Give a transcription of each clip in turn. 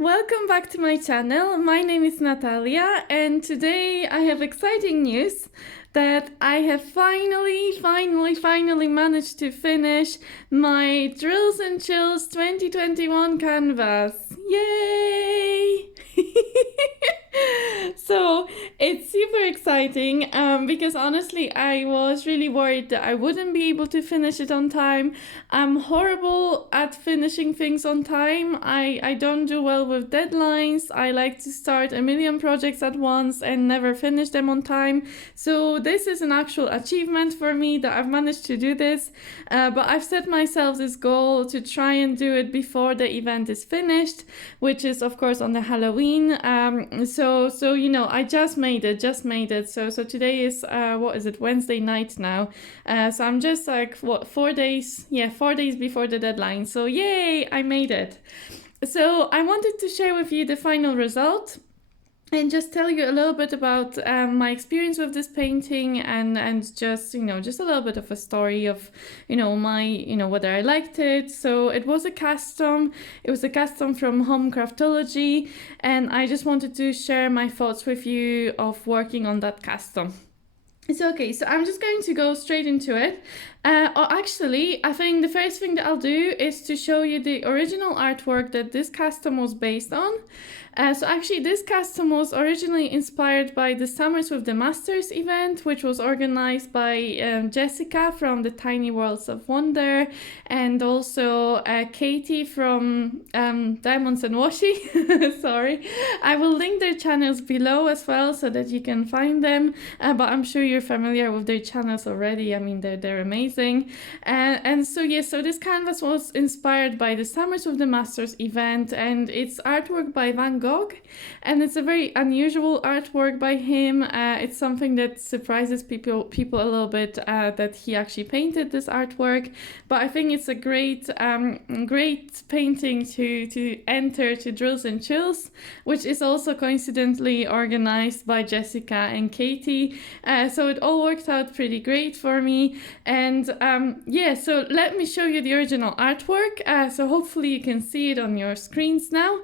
Welcome back to my channel. My name is Natalia, and today I have exciting news that I have finally managed to finish my Drills and Chills 2021 canvas. Yay! So it's super exciting because honestly I was really worried that I wouldn't be able to finish it on time. I'm horrible at finishing things on time. I don't do well with deadlines. I like to start a million projects at once and never finish them on time. So this is an actual achievement for me that I've managed to do this. But I've set myself this goal to try and do it before the event is finished, which is of course on the Halloween. So you know, I just made it. So today is what is it? Wednesday night now. So I'm just like 4 days? Yeah, 4 days before the deadline. So yay, I made it. So I wanted to share with you the final result and just tell you a little bit about my experience with this painting and just, you know, just a little bit of a story of, you know, my, you know, whether I liked it. So it was a custom. It was a custom from Homecraftology, and I just wanted to share my thoughts with you of working on that custom. It's okay, so I'm just going to go straight into it. Or actually, I think the first thing that I'll do is to show you the original artwork that this custom was based on. So actually, this custom was originally inspired by the Summers with the Masters event, which was organized by Jessica from the Tiny Worlds of Wonder, and also Katie from Diamonds and Washi. Sorry. I will link their channels below as well so that you can find them, but I'm sure you're familiar with their channels already. I mean, they're amazing. And so yeah, so this canvas was inspired by the Summers with the Masters event, and it's artwork by Van Gogh, and it's a very unusual artwork by him. It's something that surprises people a little bit, that he actually painted this artwork, but I think it's a great painting to enter to Drills and Chills, which is also coincidentally organized by Jessica and Katie. So it all worked out pretty great for me. And yeah, so let me show you the original artwork. So hopefully you can see it on your screens now.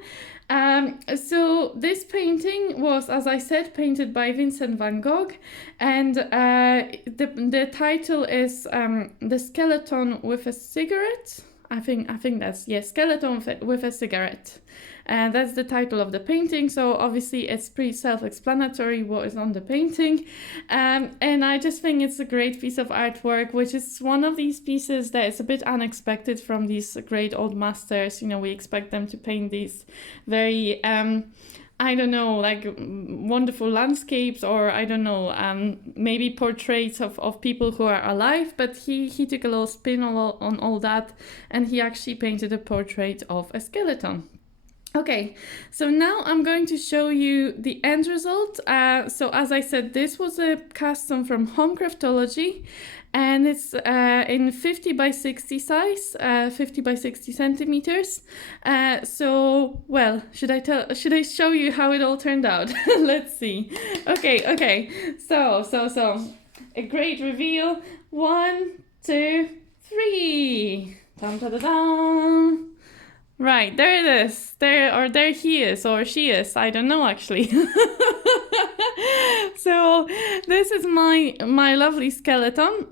So this painting was, as I said, painted by Vincent van Gogh, and the title is The Skeleton with a Cigarette. I think that's, yeah, Skeleton with a Cigarette. And that's the title of the painting, so obviously it's pretty self-explanatory what is on the painting. And I just think it's a great piece of artwork, which is one of these pieces that is a bit unexpected from these great old masters. You know, we expect them to paint these very, I don't know, like wonderful landscapes, or I don't know, maybe portraits of people who are alive, but he took a little spin on all that, and he actually painted a portrait of a skeleton. Okay, so now I'm going to show you the end result. So as I said, this was a custom from Homecraftology, and it's in 50 by 60 size, 50 by 60 centimeters. So, well, should I show you how it all turned out? Let's see. Okay. So a great reveal. 1, 2, 3. Dum da da dum. Right, there it is. There he is, or she is. I don't know actually. So this is my lovely skeleton.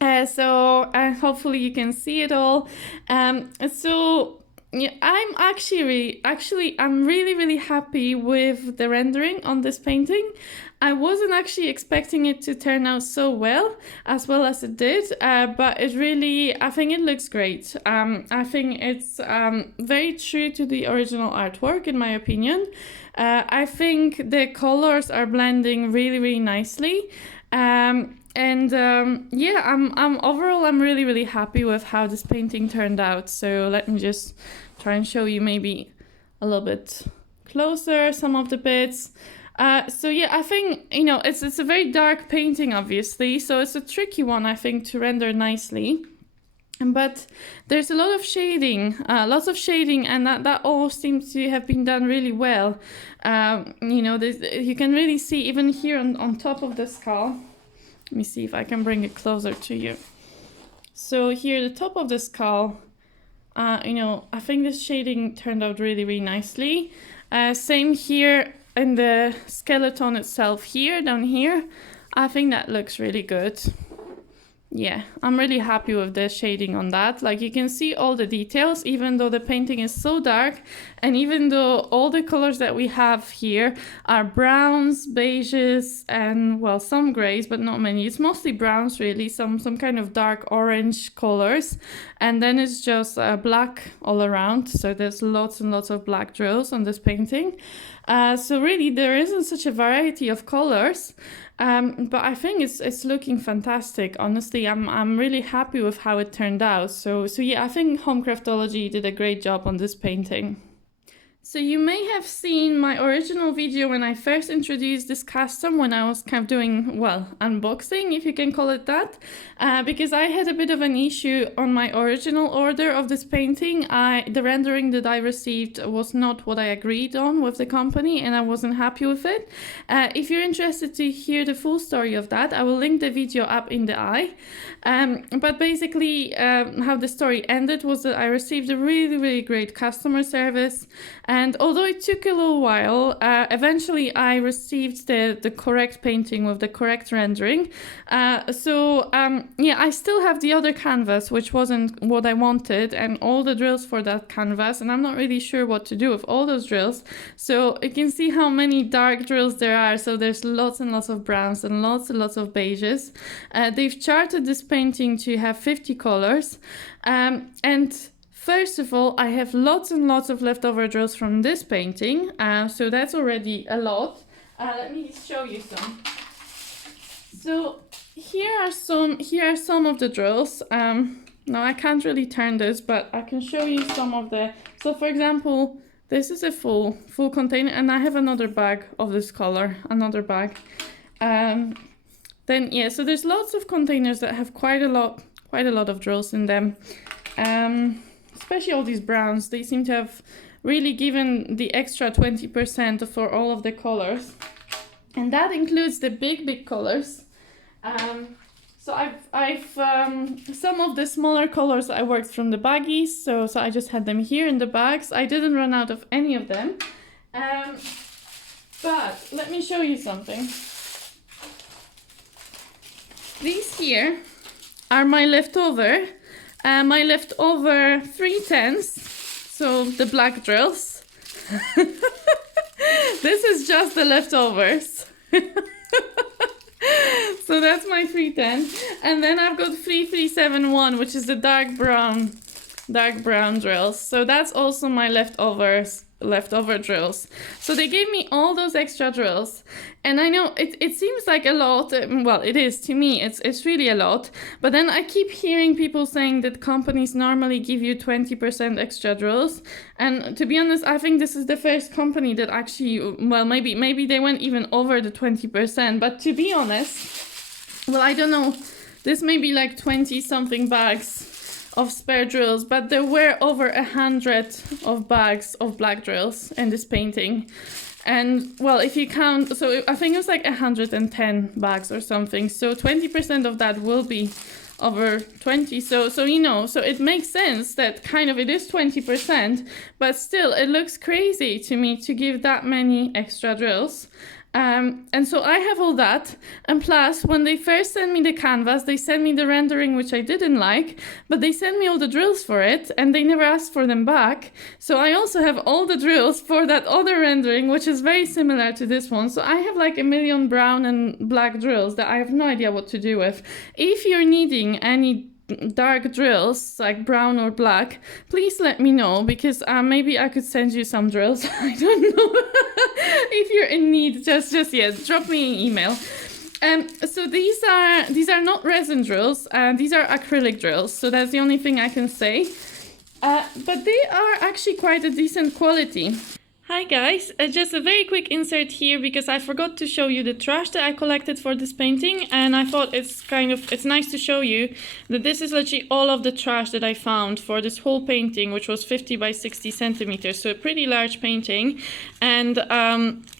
So hopefully you can see it all. So yeah, I'm I'm really happy with the rendering on this painting. I wasn't actually expecting it to turn out so well as it did, but it really, I think it looks great. I think it's very true to the original artwork, in my opinion. I think the colors are blending really nicely. Yeah, I'm really happy with how this painting turned out. So let me just try and show you maybe a little bit closer some of the bits. So yeah, I think, you know, it's a very dark painting, obviously, so it's a tricky one, I think, to render nicely. But there's a lot of shading, lots of shading, and that all seems to have been done really well. You know, you can really see even here on top of the skull. Let me see if I can bring it closer to you. So here, the top of the skull, You know, I think this shading turned out really, really nicely. Same here in the skeleton itself here, down here. I think that looks really good. Yeah, I'm really happy with the shading on that. Like, you can see all the details, even though the painting is so dark, and even though all the colors that we have here are browns, beiges, and well, some grays, but not many. It's mostly browns, really, some kind of dark orange colors, and then it's just black all around. So there's lots and lots of black drills on this painting. So really, there isn't such a variety of colors. But I think it's looking fantastic. Honestly, I'm really happy with how it turned out. So yeah, I think Homecraftology did a great job on this painting. So you may have seen my original video when I first introduced this custom, when I was kind of doing, well, unboxing, if you can call it that, because I had a bit of an issue on my original order of this painting. The rendering that I received was not what I agreed on with the company, and I wasn't happy with it. If you're interested to hear the full story of that, I will link the video up in the eye. But basically, how the story ended was that I received a really, really great customer service. And although it took a little while, eventually I received the correct painting with the correct rendering. Yeah, I still have the other canvas, which wasn't what I wanted, and all the drills for that canvas, and I'm not really sure what to do with all those drills. So you can see how many dark drills there are. So there's lots and lots of browns and lots of beiges. They've charted this painting to have 50 colors. And first of all, I have lots and lots of leftover drills from this painting, so that's already a lot. Let me show you some. So here are some of the drills. Now I can't really turn this, but I can show you some of the. So for example, this is a full container, and I have another bag of this color, another bag. Then yeah, so there's lots of containers that have quite a lot of drills in them. Especially all these browns, they seem to have really given the extra 20% for all of the colors, and that includes the big colors. So I've some of the smaller colors I worked from the baggies, so I just had them here in the bags. I didn't run out of any of them, but let me show you something. These here are my leftover 3/10, so the black drills. This is just the leftovers. So that's my 3/10, and then I've got 3/371, which is the dark brown drills. So that's also my leftover drills. So they gave me all those extra drills, and I know it seems like a lot. Well, it is to me. It's really a lot. But then I keep hearing people saying that companies normally give you 20% extra drills, and to be honest, I think this is the first company that actually, well, maybe they went even over the 20%. But to be honest, well, I don't know. This may be like 20 something bags of spare drills, but there were over 100 of bags of black drills in this painting. And well, if you count, so I think it was like 110 bags or something. So 20% of that will be over 20. So you know, so it makes sense that kind of it is 20%, but still it looks crazy to me to give that many extra drills. And so I have all that, and plus when they first sent me the canvas, they sent me the rendering, which I didn't like, but they sent me all the drills for it, and they never asked for them back. So I also have all the drills for that other rendering, which is very similar to this one. So I have like a million brown and black drills that I have no idea what to do with. If you're needing any dark drills like brown or black, please let me know, because maybe I could send you some drills. I don't know. If you're in need, just drop me an email. So these are not resin drills, these are acrylic drills, so that's the only thing I can say, but they are actually quite a decent quality. Hi guys, just a very quick insert here because I forgot to show you the trash that I collected for this painting, and I thought it's nice to show you that this is literally all of the trash that I found for this whole painting, which was 50 by 60 centimeters, so a pretty large painting. And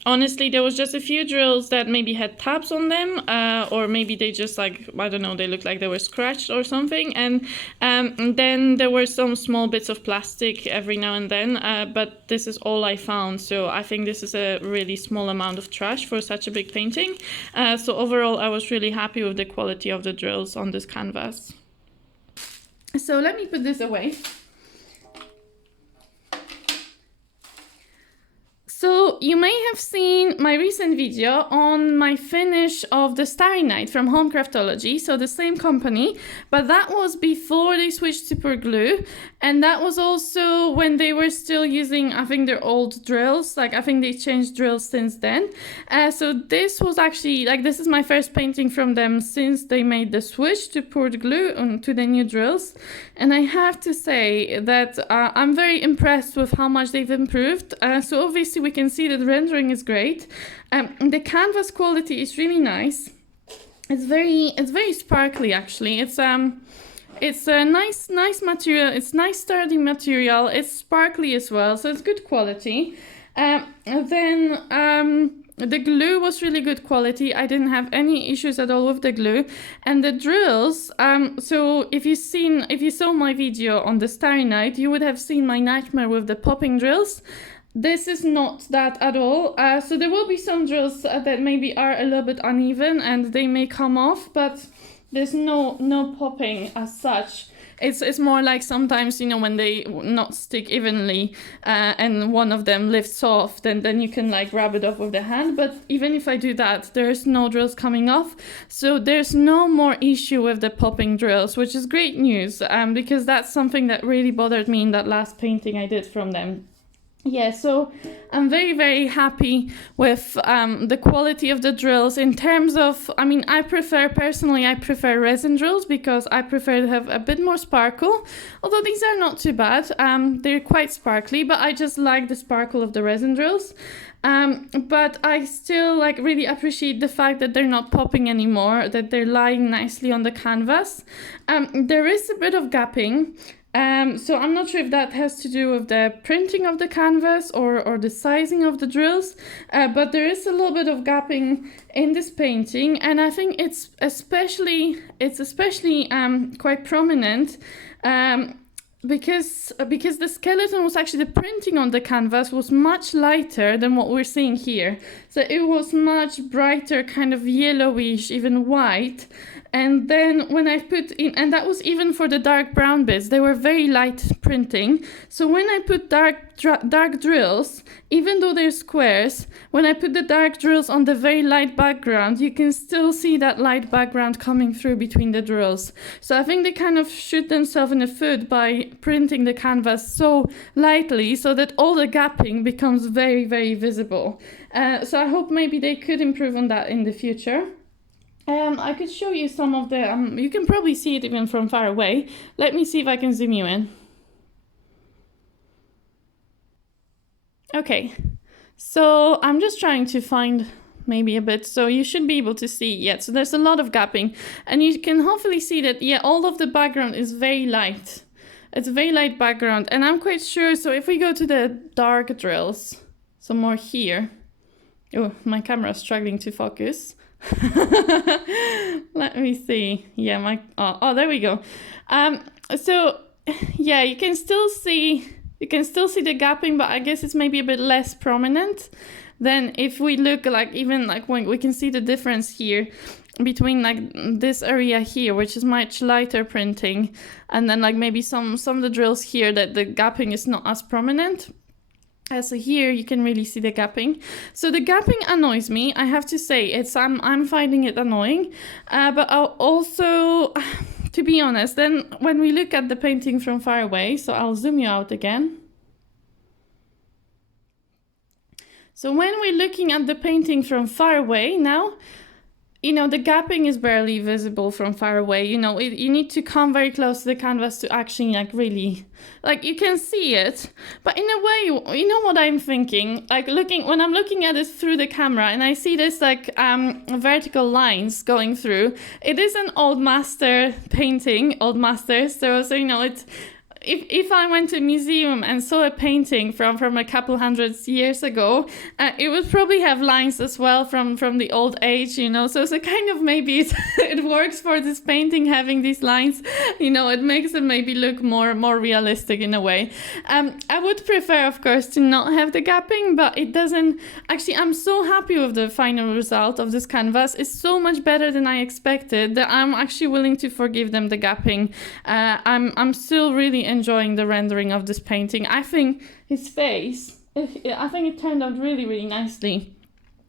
honestly, there was just a few drills that maybe had tabs on them, or maybe they just like, I don't know, they looked like they were scratched or something. And then there were some small bits of plastic every now and then, but this is all I found. So I think this is a really small amount of trash for such a big painting. So overall, I was really happy with the quality of the drills on this canvas. So let me put this away. So you may have seen my recent video on my finish of the Starry Night from Homecraftology, so the same company, but that was before they switched to pure glue, and that was also when they were still using, I think, their old drills. Like, I think they changed drills since then. So this was actually, like, this is my first painting from them since they made the switch to poured glue and to the new drills. And I have to say that I'm very impressed with how much they've improved. So obviously we can see that the rendering is great. The canvas quality is really nice. It's very sparkly actually. It's a nice material. It's nice sturdy material. It's sparkly as well, so it's good quality. The glue was really good quality. I didn't have any issues at all with the glue. And the drills, so if you saw my video on the Starry Night, you would have seen my nightmare with the popping drills. This is not that at all. So there will be some drills that maybe are a little bit uneven and they may come off, but there's no popping as such. It's more like sometimes, you know, when they not stick evenly and one of them lifts off, then you can like rub it off with the hand. But even if I do that, there's no drills coming off. So there's no more issue with the popping drills, which is great news, because that's something that really bothered me in that last painting I did from them. Yeah, so I'm very happy with the quality of the drills in terms of, I mean, I prefer resin drills because I prefer to have a bit more sparkle, although these are not too bad. They're quite sparkly, but I just like the sparkle of the resin drills. But I still like really appreciate the fact that they're not popping anymore, that they're lying nicely on the canvas. There is a bit of gapping. So I'm not sure if that has to do with the printing of the canvas or the sizing of the drills, but there is a little bit of gapping in this painting, and I think it's especially quite prominent because the skeleton was actually, the printing on the canvas was much lighter than what we're seeing here. So it was much brighter, kind of yellowish, even white. And then when I put in, and that was even for the dark brown bits, they were very light printing. So when I put dark drills, even though they're squares, when I put the dark drills on the very light background, you can still see that light background coming through between the drills. So I think they kind of shoot themselves in the foot by printing the canvas so lightly so that all the gapping becomes very visible. So I hope maybe they could improve on that in the future. I could show you some of the, you can probably see it even from far away. Let me see if I can zoom you in. Okay, so I'm just trying to find maybe a bit, so you should be able to see, yeah, so there's a lot of gapping, and you can hopefully see that, yeah, all of the background is very light. It's a very light background, and I'm quite sure, so if we go to the dark drills, some more here. Oh, my camera's struggling to focus. Let me see. Yeah, there we go. So yeah, you can still see the gapping, but I guess it's maybe a bit less prominent than if we look like, even like when we can see the difference here between like this area here, which is much lighter printing, and then like maybe some of the drills here that the gapping is not as prominent. So here you can really see the gapping. So the gapping annoys me, I have to say. I'm finding it annoying, but I'll also, to be honest, then when we look at the painting from far away, so I'll zoom you out again. So when we're looking at the painting from far away now, you know, the gapping is barely visible from far away. You know, you need to come very close to the canvas to actually like really, like you can see it. But in a way, you know what I'm thinking? Like when I'm looking at it through the camera and I see this like vertical lines going through, it is an old master painting, old masters. So you know, if I went to a museum and saw a painting from a couple hundred years ago, it would probably have lines as well from the old age, you know. So kind of maybe it works for this painting having these lines, you know. It makes it maybe look more realistic in a way. I would prefer, of course, to not have the gapping, but it doesn't. Actually, I'm so happy with the final result of this canvas. It's so much better than I expected that I'm actually willing to forgive them the gapping. I'm still really enjoying the rendering of this painting. I think his face, I think it turned out really nicely.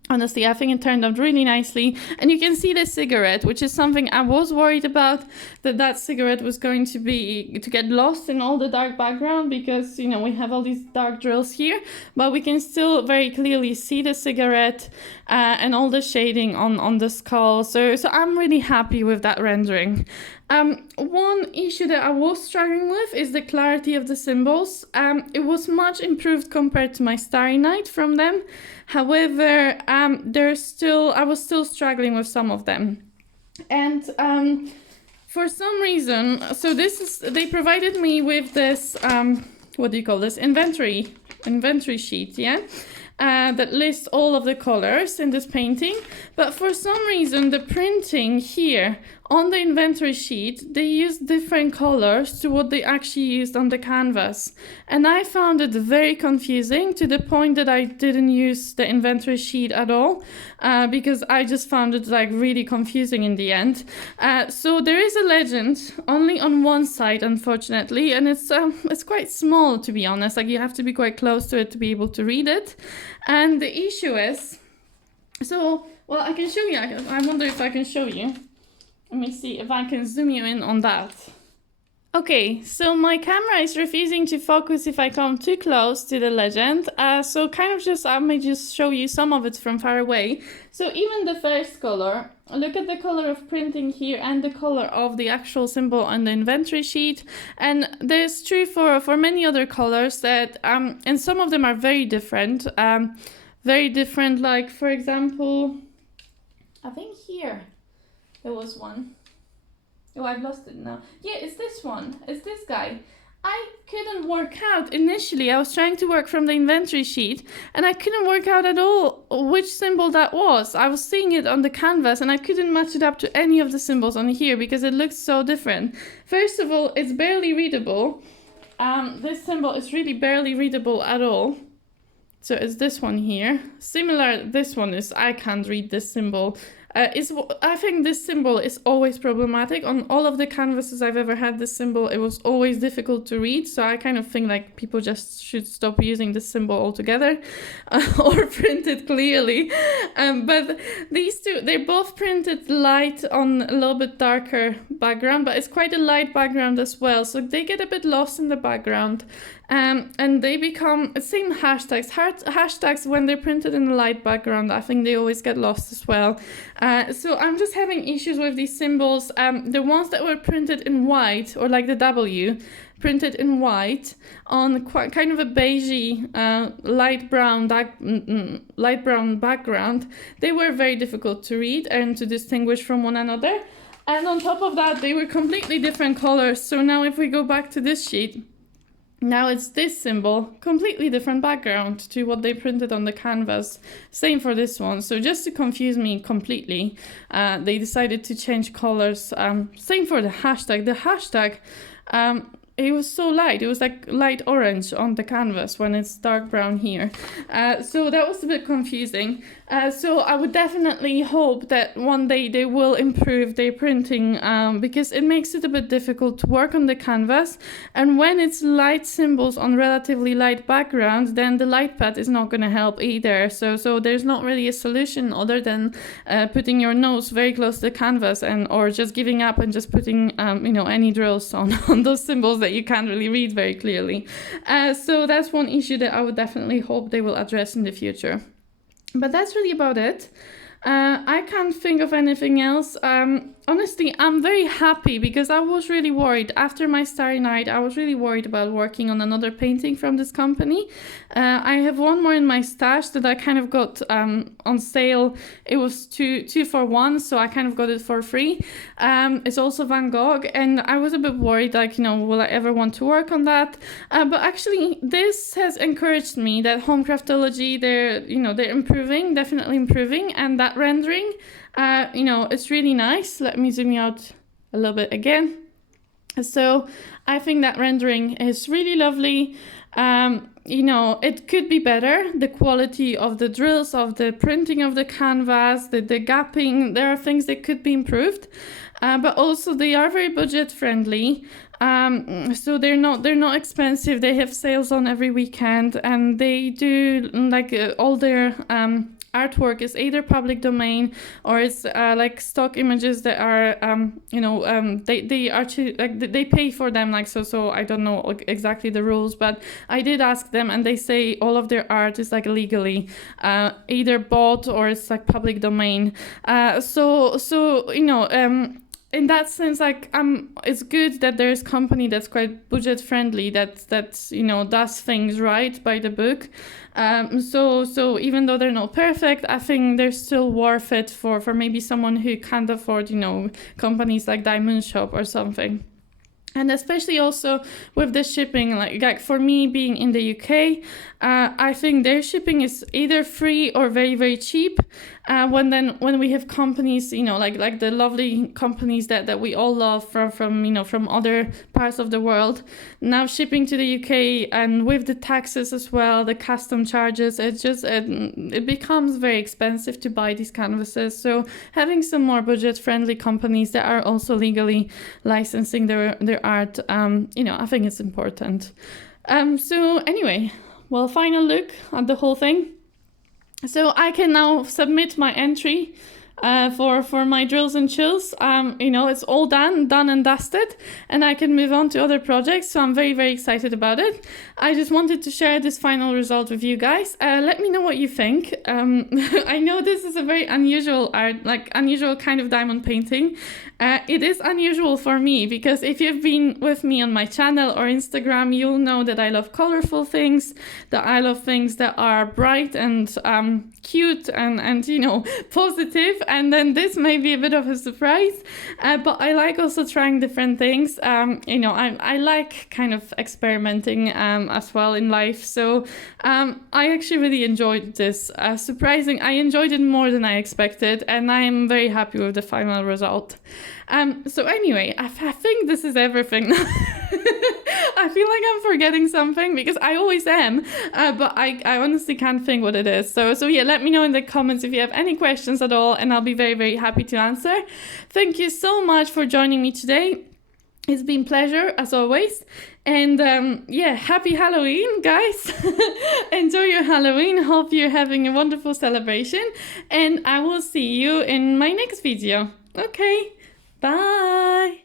Honestly, I think it turned out really nicely. And you can see the cigarette, which is something I was worried about, that cigarette was going to get lost in all the dark background, because, you know, we have all these dark drills here, but we can still very clearly see the cigarette and all the shading on the skull. So I'm really happy with that rendering. One issue that I was struggling with is the clarity of the symbols. It was much improved compared to my Starry Night from them. However, I was still struggling with some of them. And for some reason, so they provided me with this, what do you call this? Inventory sheet, yeah? That lists all of the colors in this painting. But for some reason, the printing here on the inventory sheet, they used different colors to what they actually used on the canvas. And I found it very confusing, to the point that I didn't use the inventory sheet at all, because I just found it like really confusing in the end. So there is a legend only on one side, unfortunately, and it's quite small, to be honest. Like, you have to be quite close to it to be able to read it. And the issue is, well, I can show you. I wonder if I can show you. Let me see if I can zoom you in on that. Okay, so my camera is refusing to focus if I come too close to the legend. So I may just show you some of it from far away. So even the first color, look at the color of printing here and the color of the actual symbol on the inventory sheet. And there's true for many other colors that, and some of them are very different. Like, for example, I think here there was one. Oh, I've lost it now. Yeah, it's this one. It's this guy. I couldn't work out initially. I was trying to work from the inventory sheet, and I couldn't work out at all which symbol that was. I was seeing it on the canvas, and I couldn't match it up to any of the symbols on here because it looks so different. First of all, it's barely readable. This symbol is really barely readable at all. So it's this one here. Similar, this one is, I can't read this symbol. I think this symbol is always problematic. On all of the canvases I've ever had this symbol, it was always difficult to read. So I kind of think like people just should stop using this symbol altogether or print it clearly. But these two, they're both printed light on a little bit darker background, but it's quite a light background as well. So they get a bit lost in the background. And they become same hashtags. Hashtags, when they're printed in a light background, I think they always get lost as well. So I'm just having issues with these symbols. The ones that were printed in white, or like the W, printed in white on kind of a beigey, light brown background, they were very difficult to read and to distinguish from one another. And on top of that, they were completely different colors. So now if we go back to this sheet, now it's this symbol, completely different background to what they printed on the canvas. Same for this one. So just to confuse me completely, they decided to change colors. Same for the hashtag. The hashtag, it was so light. It was like light orange on the canvas when it's dark brown here. So that was a bit confusing. So I would definitely hope that one day they will improve their printing, because it makes it a bit difficult to work on the canvas. And when it's light symbols on relatively light backgrounds, then the light pad is not going to help either. So there's not really a solution other than putting your nose very close to the canvas, or just giving up and just putting any drills on those symbols that you can't really read very clearly. So that's one issue that I would definitely hope they will address in the future. But that's really about it. I can't think of anything else. honestly, I'm very happy because I was really worried after my Starry Night. I was really worried about working on another painting from this company. I have one more in my stash that I kind of got on sale. It was two for one, so I kind of got it for free. It's also Van Gogh, and I was a bit worried, like, will I ever want to work on that? But actually, this has encouraged me that homecraftology, they're improving, definitely improving, and that rendering, it's really nice. Let me zoom you out a little bit again. So I think that rendering is really lovely. It could be better. The quality of the drills, of the printing of the canvas, the gapping, there are things that could be improved. But also they are very budget friendly. So they're not expensive. They have sales on every weekend, and they do all their artwork is either public domain or it's like stock images that are they actually they pay for them, so I don't know exactly the rules, but I did ask them and they say all of their art is legally either bought or it's public domain. In that sense, it's good that there's company that's quite budget friendly, that does things right by the book. So even though they're not perfect, I think they're still worth it for maybe someone who can't afford, companies like Diamond Shop or something. And especially also with the shipping, like for me being in the UK, I think their shipping is either free or very, very cheap. When we have companies, like the lovely companies that we all love from other parts of the world, now shipping to the UK, and with the taxes as well, the custom charges, it becomes very expensive to buy these canvases. So having some more budget-friendly companies that are also legally licensing their art, I think it's important. So anyway, well, final look at the whole thing. So I can now submit my entry for my drills and chills. It's all done and dusted, and I can move on to other projects. So I'm very, very excited about it. I just wanted to share this final result with you guys. Let me know what you think. I know this is a very unusual art, unusual kind of diamond painting. It is unusual for me because if you've been with me on my channel or Instagram, you'll know that I love colorful things, that I love things that are bright and cute and positive. And then this may be a bit of a surprise, but I like also trying different things. I like kind of experimenting as well in life. So I actually really enjoyed this. Surprising, I enjoyed it more than I expected, and I am very happy with the final result. So anyway, I think this is everything. I feel like I'm forgetting something because I always am, but I honestly can't think what it is. So yeah, let me know in the comments if you have any questions at all, and I'll be very, very happy to answer. Thank you so much for joining me today. It's been a pleasure as always. And happy Halloween, guys. Enjoy your Halloween. Hope you're having a wonderful celebration. And I will see you in my next video. Okay, bye.